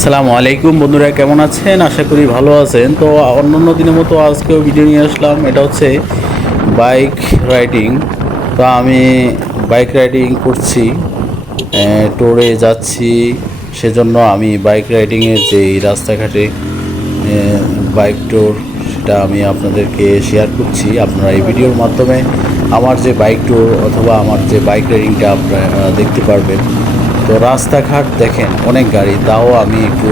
আসসালামু আলাইকুম বন্ধুরা, কেমন আছেন? আশা করি ভালো আছেন। তো অন্যান্য দিনের মতো আজকেও ভিডিও নিয়ে আসলাম। এটা হচ্ছে বাইক রাইডিং। তো আমি বাইক রাইডিং করছি, ট্যুরে যাচ্ছি। সেজন্য আমি বাইক রাইডিংয়ের যেই রাস্তাঘাটে বাইক ট্যুর, সেটা আমি আপনাদেরকে শেয়ার করছি। আপনারা এই ভিডিওর মাধ্যমে আমার যে বাইক ট্যুর অথবা আমার যে বাইক রাইডিংটা আপনারা দেখতে পারবেন। তো রাস্তাঘাট দেখেন, অনেক গাড়ি, তাও আমি একটু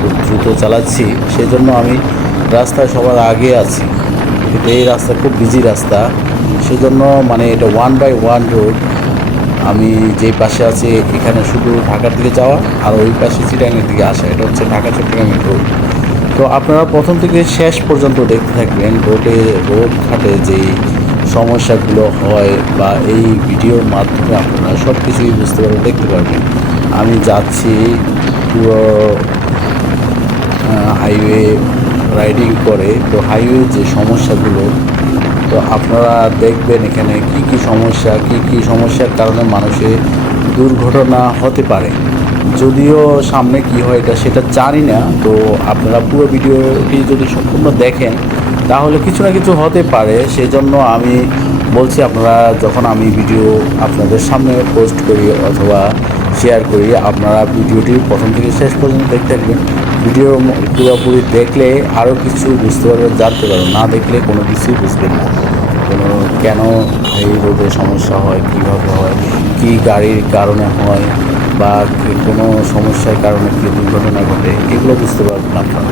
খুব দ্রুত চালাচ্ছি। সেজন্য আমি রাস্তায় সবার আগে আছি, কিন্তু এই রাস্তা খুব বিজি রাস্তা। সেজন্য মানে এটা 1/1 রোড। আমি যেই পাশে আছি এখানে শুধু ঢাকার দিকে যাওয়া, আর ওই পাশে চিটাগাংয়ের দিকে আসা। এটা হচ্ছে ঢাকা চট্টগ্রামের রোড। তো আপনারা প্রথম থেকে শেষ পর্যন্ত দেখতে থাকবেন। রোড ঘাটে যেই সমস্যাগুলো হয় বা এই ভিডিওর মাধ্যমে আপনারা সব কিছুই বুঝতে পারবেন, দেখতে পারবেন। আমি যাচ্ছি পুরো হাইওয়ে রাইডিং করে। তো হাইওয়ে যে সমস্যাগুলো, তো আপনারা দেখবেন এখানে কি কি সমস্যা, কি কি সমস্যার কারণে মানুষের দুর্ঘটনা হতে পারে। যদিও সামনে কি হয় সেটা জানি না। তো আপনারা পুরো ভিডিওটি যদি সম্পূর্ণ দেখেন তাহলে কিছু না কিছু হতে পারে। সেই জন্য আমি বলছি, আপনারা যখন আমি ভিডিও আপনাদের সামনে পোস্ট করি অথবা শেয়ার করি, আপনারা ভিডিওটি প্রথম থেকে শেষ পর্যন্ত দেখতে থাকবেন। ভিডিও পুরোপুরি দেখলে আরও কিছু বুঝতে পারবেন, জানতে পারবেন। না দেখলে কোনো কিছুই বুঝবেন না। কোনো কেন এই রোডে সমস্যা হয়, কীভাবে হয়, কী গাড়ির কারণে হয়, বা কোনো সমস্যার কারণে কী দুর্ঘটনা ঘটে, এগুলো বুঝতে পারবেন আপনারা।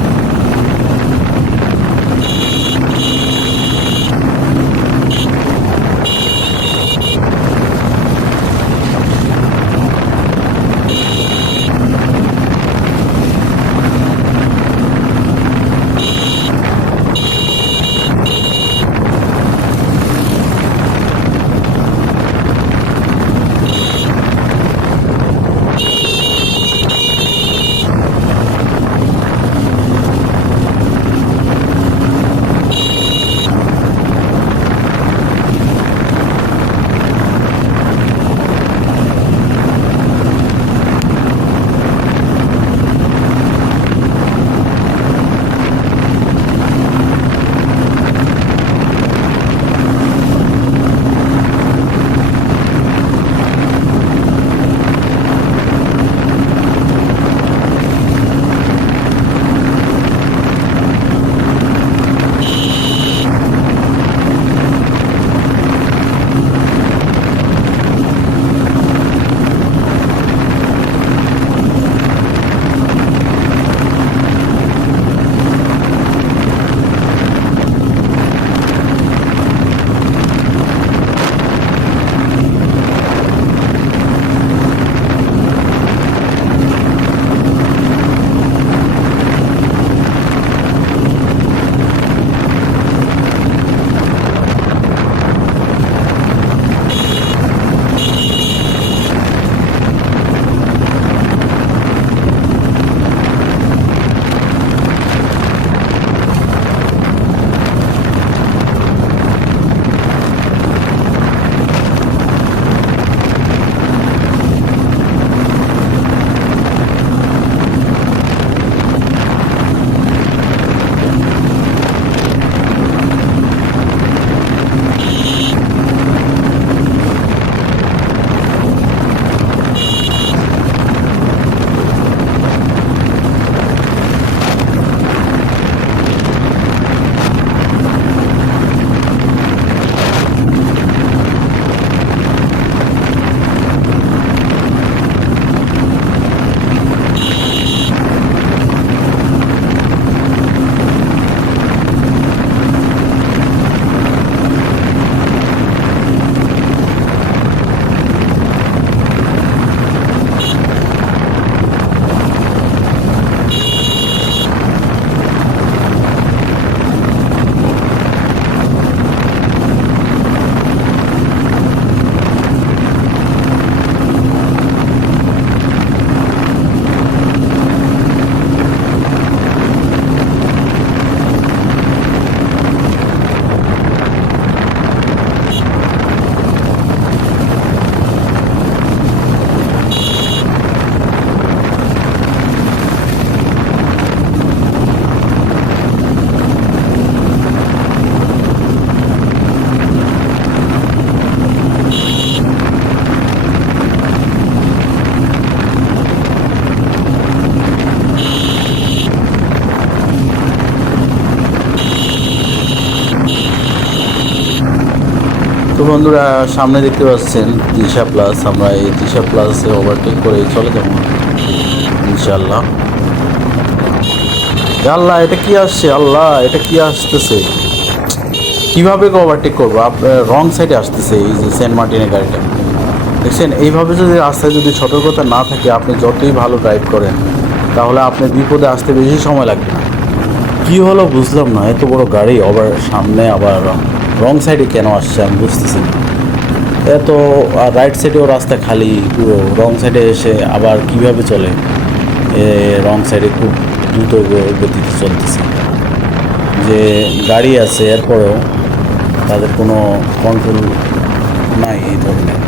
বন্ধুরা সামনে দেখতে পাচ্ছেন তৃষা প্লাস, আমরা এই তৃষা প্লাসে ওভারটেক করে চলে যাবো ইনশাল্লাহ। আল্লাহ এটা কি আসছে, আল্লাহ এটা কি আসতেছে, কীভাবে ওভারটেক করবো? আপনার রং সাইডে আসতেছে এই যে সেন্ট মার্টিনের গাড়িটা, দেখছেন? এইভাবে যদি রাস্তায় যদি সতর্কতা না থাকে, আপনি যতই ভালো ড্রাইভ করেন তাহলে আপনি বিপদে আসতে বেশি সময় লাগবে না। কী হলো বুঝলাম না, এত বড় গাড়ি আবার সামনে আবার রং সাইডে কেন আসছে আমি বুঝতেছি না। এত রাইট সাইডেও রাস্তা খালি, পুরো রং সাইডে এসে আবার কিভাবে চলে, রং সাইডে খুব দ্রুত গতিতে চলতেছে। যে গাড়ি আছে এরপরেও তাদের কোনো কন্ট্রোল নাই এই ধরনের।